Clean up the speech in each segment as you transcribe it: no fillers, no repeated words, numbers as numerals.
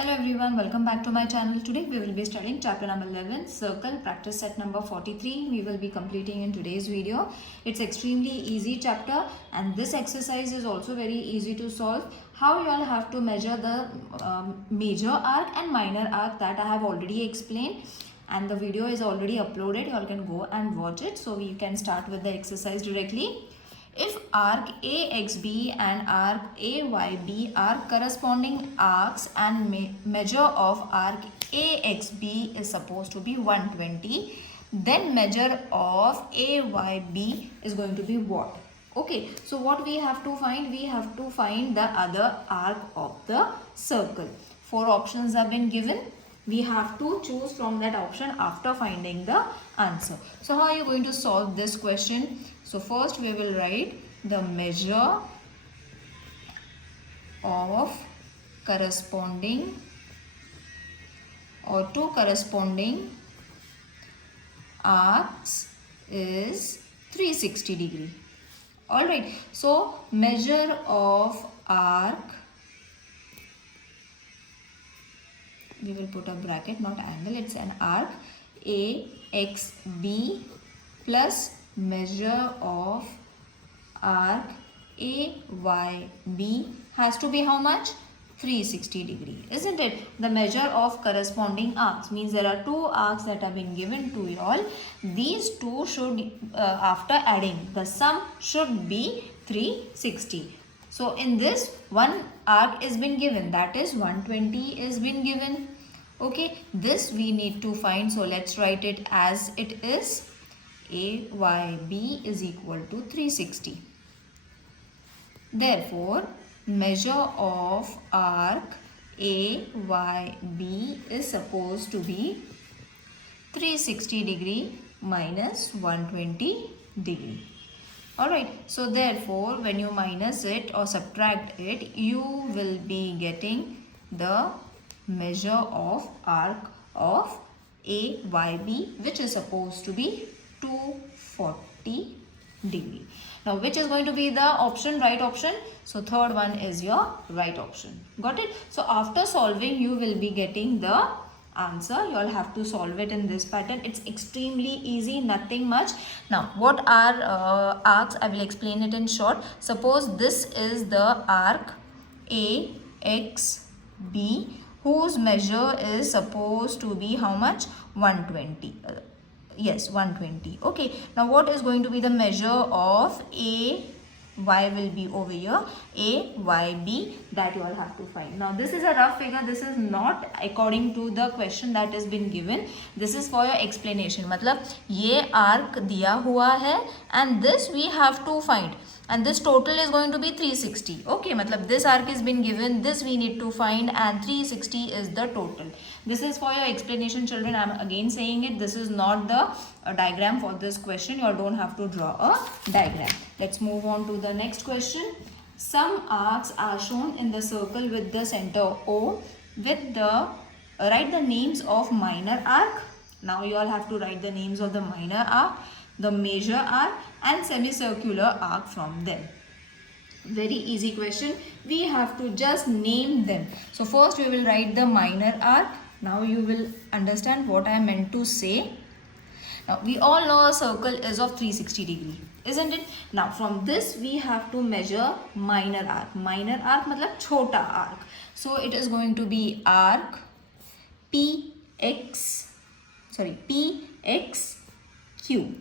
Hello everyone, welcome back to my channel. Today we will be studying chapter number 11, Circle, practice set number 43. We will be completing in today's video. It's extremely easy chapter and this exercise is also very easy to solve. How you all have to measure the major arc and minor arc that I have already explained. And the video is already uploaded. You all can go and watch it. So we can start with the exercise directly. If arc AXB and arc AYB are corresponding arcs and measure of arc AXB is supposed to be 120, then measure of AYB is going to be what? Okay, so what we have to find? We have to find the other arc of the circle. 4 options have been given. We have to choose from that option after finding the answer. So how are you going to solve this question? So first we will write the measure of corresponding or two corresponding arcs is 360 degree. Alright, so measure of arc, we will put a bracket, not angle, it's an arc, AXB plus measure of arc AYB has to be how much? 360 degree, isn't it? The measure of corresponding arcs means there are 2 arcs that have been given to you all. These 2 should, after adding, the sum should be 360. So in this, one arc is been given, that is 120 is been given. Okay, this we need to find, so let's write it as it is. AYB is equal to 360. Therefore, measure of arc AYB is supposed to be 360 degree minus 120 degree. Alright, so therefore, when you minus it or subtract it, you will be getting the measure of arc of AYB, which is supposed to be 240 degree. Now which is going to be the option, right option? So third one is your right option. Got it? So after solving, you will be getting the answer. You all have to solve it in this pattern. It's extremely easy, nothing much. Now what are arcs? I will explain it in short. Suppose this is the arc AXB whose measure is supposed to be how much? 120. Yes, 120. Okay, now what is going to be the measure of AY will be over here, AYB, that you all have to find. Now this is a rough figure, this is not according to the question that has been given. This is for your explanation. मतलब ये arc दिया हुआ है and this we have to find. And this total is going to be 360. Okay, matlab this arc has been given, this we need to find, and 360 is the total. This is for your explanation, children. I am again saying it. This is not the diagram for this question. You all don't have to draw a diagram. Let's move on to the next question. Some arcs are shown in the circle with the center O. With the write the names of minor arc. Now you all have to write the names of the minor arc, the major arc and semicircular arc from them. Very easy question. We have to just name them. So first we will write the minor arc. Now you will understand what I meant to say. Now we all know a circle is of 360 degree, isn't it? Now from this we have to measure minor arc. Minor arc matlab chota arc. So it is going to be arc PXQ.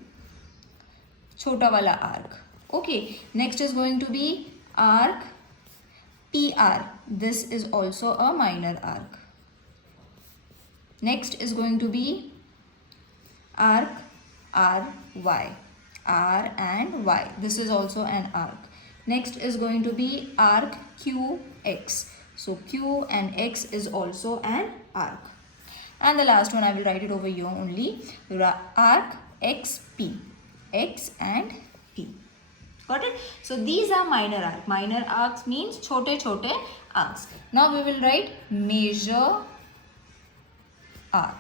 Chota wala arc. Okay, next is going to be arc PR. This is also a minor arc. Next is going to be arc RY. R and Y. This is also an arc. Next is going to be arc QX. So Q and X is also an arc. And the last one I will write it over here only. Arc XP. X and P. Got it? So these are minor arcs. Minor arcs means chote arcs. Now we will write major arc.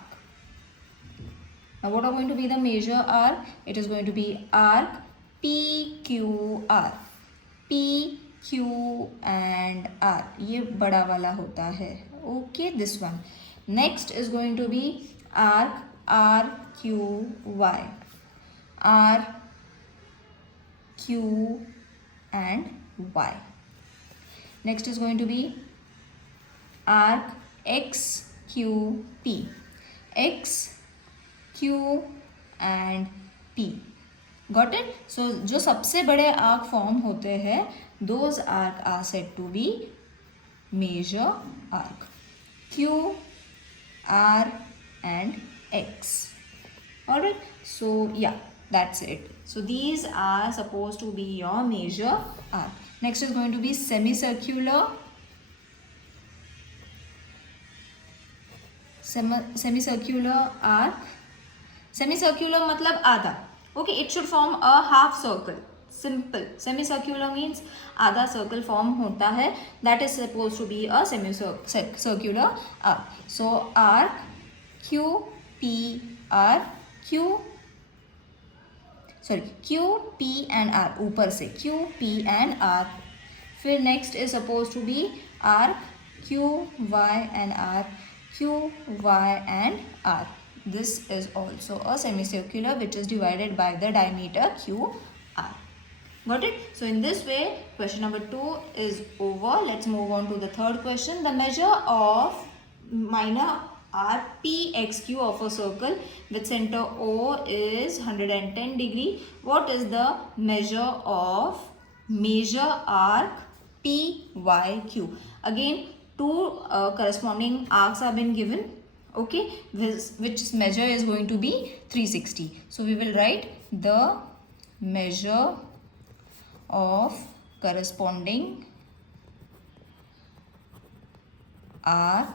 Now what are going to be the major arc? It is going to be arc PQR. P Q and R, ये बड़ा वाला होता है. Okay, this one. Next is going to be arc R Q Y, R Q and Y. Next is going to be arc X Q P, X Q and P. Got it? So जो सबसे बड़े arc form होते हैं, those arc are said to be major arc. Q, R and X. Alright, so yeah, that's it. So these are supposed to be your major arc. Next is going to be semicircular. Semicircular arc. Semicircular मतलब आधा. Okay, it should form a half circle. Simple. Semicircular means आधा circle form होता है. That is supposed to be a semicircular arc. So arc Q P R Q P and R, ऊपर से Q P and R. फिर next is supposed to be arc Q Y and R, Q Y and R. This is also a semicircular which is divided by the diameter QR. Got it? So in this way, question number 2 is over. Let's move on to the third question. The measure of minor RPXQ of a circle with center O is 110 degree. What is the measure of major arc PYQ? Again, two corresponding arcs have been given. Okay, which measure is going to be 360. So we will write the measure of corresponding arc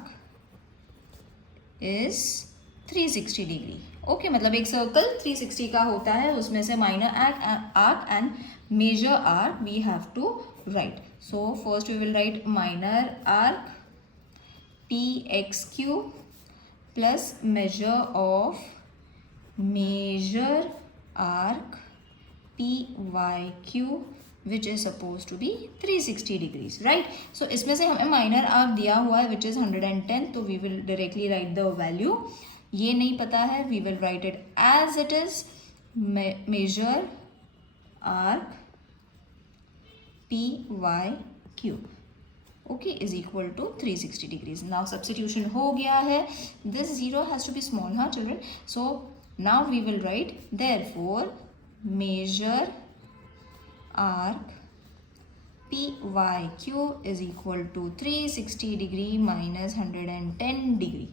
is 360 degree. Okay, मतलब एक circle 360 का होता है, उसमें से minor arc and major arc we have to write. So first we will write minor arc PXQ plus measure of major arc PYQ which is supposed to be 360 degrees, right? So इसमें से हमें minor arc दिया हुआ है which is 110, तो we will directly write the value. ये नहीं पता है, we will write it as it is. Major arc PYQ, okay, is equal to 360 degrees. Now substitution हो गया है. This 0 has to be small, huh children? So now we will write, therefore major arc PYQ is equal to 360 degree minus 110 degree,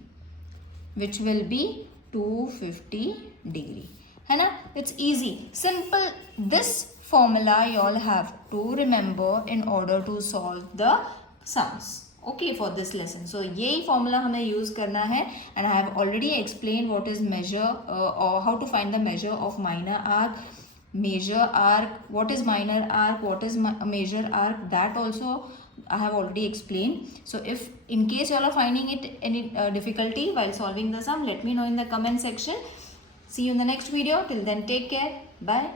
which will be 250 degree. है ना? It's easy, simple. This formula you all have to remember in order to solve the sums. Okay, for this lesson. So यही formula हमें use करना है, and I have already explained what is measure or how to find the measure of minor arc, major arc, what is minor arc, what is major arc, that also I have already explained. So if in case you all are finding it any difficulty while solving the sum, let me know in the comment section. See you in the next video. Till then, take care. Bye.